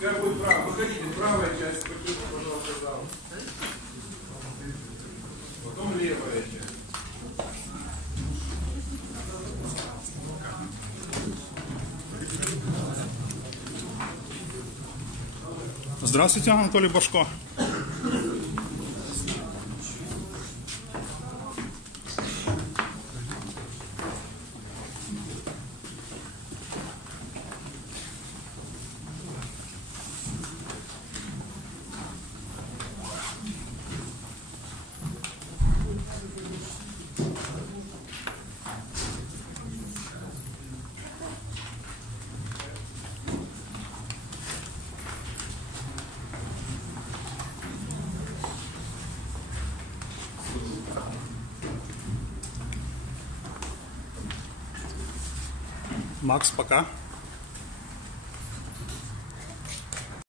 Как будет право? Выходите, правая часть, покиньте, пожалуйста, зал. Потом левая часть. Здравствуйте, Анатолий Башко. Макс, пока.